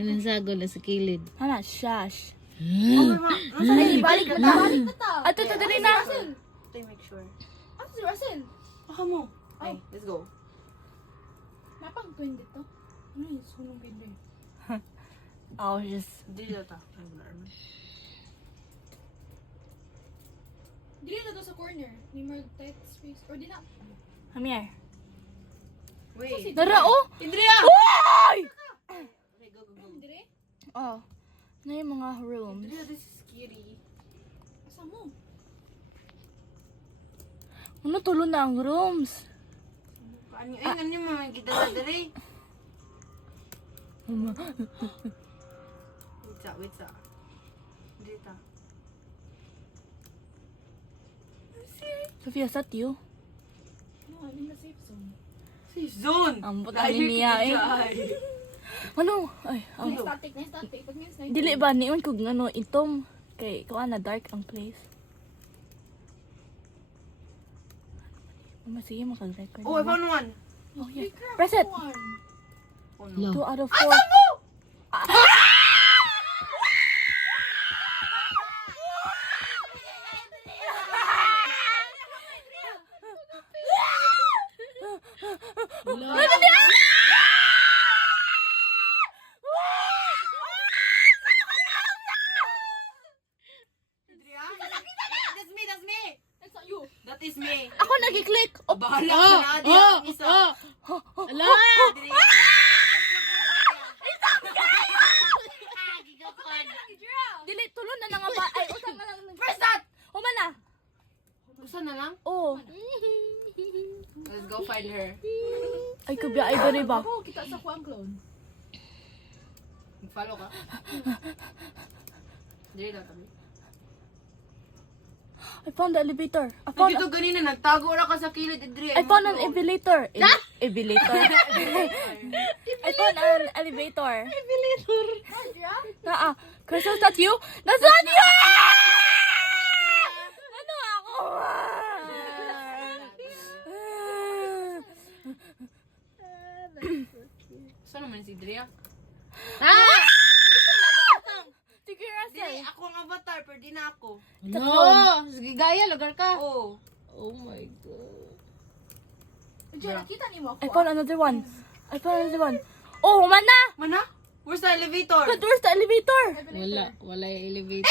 Anong sago na sa kilid? Hala, shush. Ay, balik na ta. Balik na ta. Ato, ito din na. To make sure. Ano si Russell? Baka mo. Okay, let's go. Napang twin dito. Ano yung sunong ganda eh? I was just... Dili na ta. Ay, wala naman. Dili na to sa corner. Ni Merl tight space. Or di na. Come here. Wait. Nara, oh! Indria! Uy! Okay, go, go, go. Dire? Oh. Na yung mga rooms. Indria, this is scary. Asa mo? Ano, tulo na ang rooms. Ano yung mga gidala dali? Wait sa. Dito. Sophia, is that you? No, I'm in the safe zone. Safe zone! Ang pagkain niya eh. Ano? Ay, ang... Na static. Pag means na Dili ba, niyon kung ano, itom. Kay, kuha na dark ang place. Sige, makag-record. Oh, I found one! Oh, yeah. Press it! Oh no. 2 out of 4. Indria? That's me, that's me! That's not you. That is me. Ako nag-click! Oh, bahala ka na, di ang isa. Ala! Indria. Dili, tulo na nga ba? Ay, usap na lang. Press that! Uma na! Gusto na lang? Oh. Let's go find her. Ay, kabya, ay, gano'y ba? Ako, kita sa kuwang clone. Mag-follow ka? Diri na kami. I found the elevator. I Pag found, ito ganina, nagtago na ka sa kilid, Indria. I found an elevator. Elevator? I found an elevator. Elevator. Naa. Crystal, is that you? That's not you! Ano ako? Saan naman si Indria? Ah! Sige, Dili, Russell. ako ang avatar, pero di na ako. No! Sige, gaya, lugar ka. Oh. Oh my God. Diyan, nakita ni mo ako. I found another one. I found another one. Oh, mana! Mana? Where's the elevator? But where's the elevator? Wala yung elevator.